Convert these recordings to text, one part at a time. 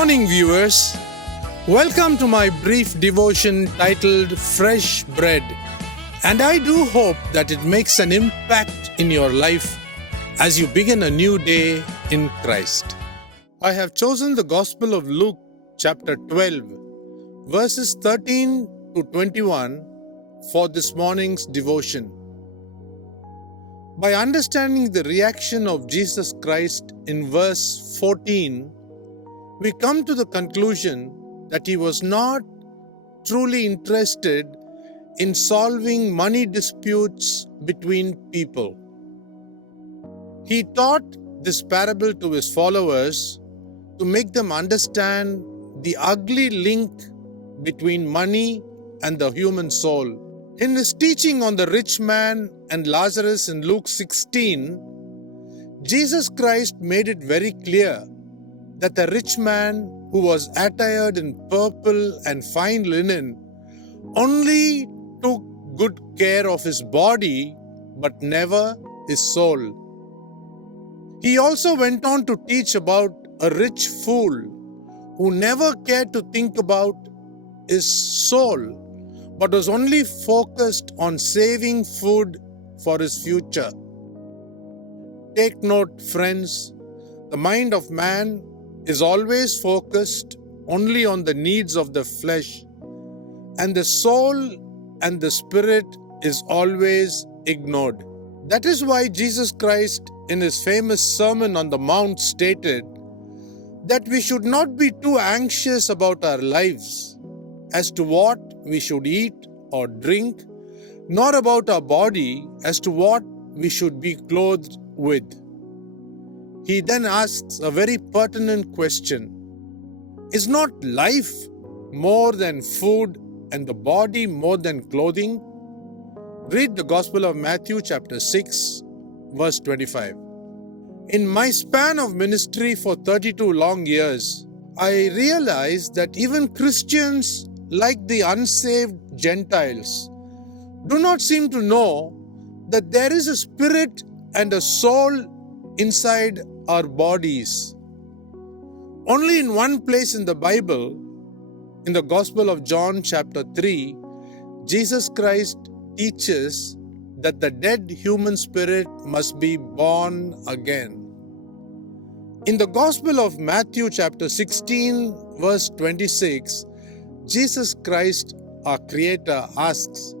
morning, viewers. Welcome to my brief devotion titled Fresh Bread. And I do hope that it makes an impact in your life as you begin a new day in Christ. I have chosen the Gospel of Luke, chapter 12, verses 13 to 21 for this morning's devotion. By understanding the reaction of Jesus Christ in verse 14, we come to the conclusion that he was not truly interested in solving money disputes between people. He taught this parable to his followers to make them understand the ugly link between money and the human soul. In his teaching on the rich man and Lazarus in Luke 16, Jesus Christ made it very clear that the rich man who was attired in purple and fine linen only took good care of his body but never his soul. He also went on to teach about a rich fool who never cared to think about his soul but was only focused on saving food for his future. Take note, friends, the mind of man is always focused only on the needs of the flesh, and the soul and the spirit is always ignored. That is why Jesus Christ, in his famous Sermon on the Mount, stated that we should not be too anxious about our lives as to what we should eat or drink, nor about our body as to what we should be clothed with. He then asks a very pertinent question. Is not life more than food and the body more than clothing? Read the Gospel of Matthew chapter 6, verse 25. In my span of ministry for 32 long years, I realized that even Christians, like the unsaved Gentiles, do not seem to know that there is a spirit and a soul inside our bodies. Only in one place in the Bible, in the Gospel of John chapter 3, Jesus Christ teaches that the dead human spirit must be born again. In the Gospel of Matthew chapter 16, verse 26, Jesus Christ, our Creator, asks,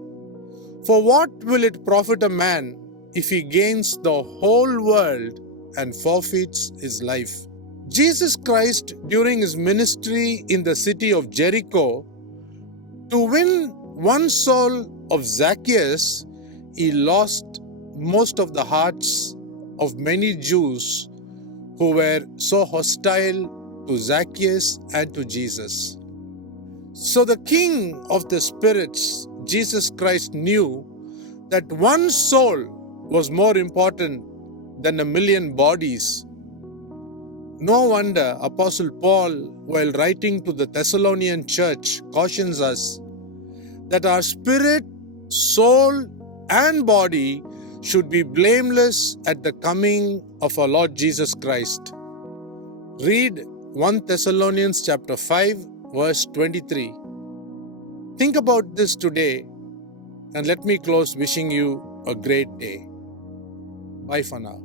"For what will it profit a man if he gains the whole world and forfeits his life?" Jesus Christ, during his ministry in the city of Jericho, to win one soul of Zacchaeus, he lost most of the hearts of many Jews who were so hostile to Zacchaeus and to Jesus. So the King of the spirits, Jesus Christ, knew that one soul was more important than a million bodies. No wonder Apostle Paul, while writing to the Thessalonian church, cautions us that our spirit, soul, and body should be blameless at the coming of our Lord Jesus Christ. Read 1 Thessalonians chapter 5, verse 23. Think about this today, and let me close wishing you a great day. Bye for now.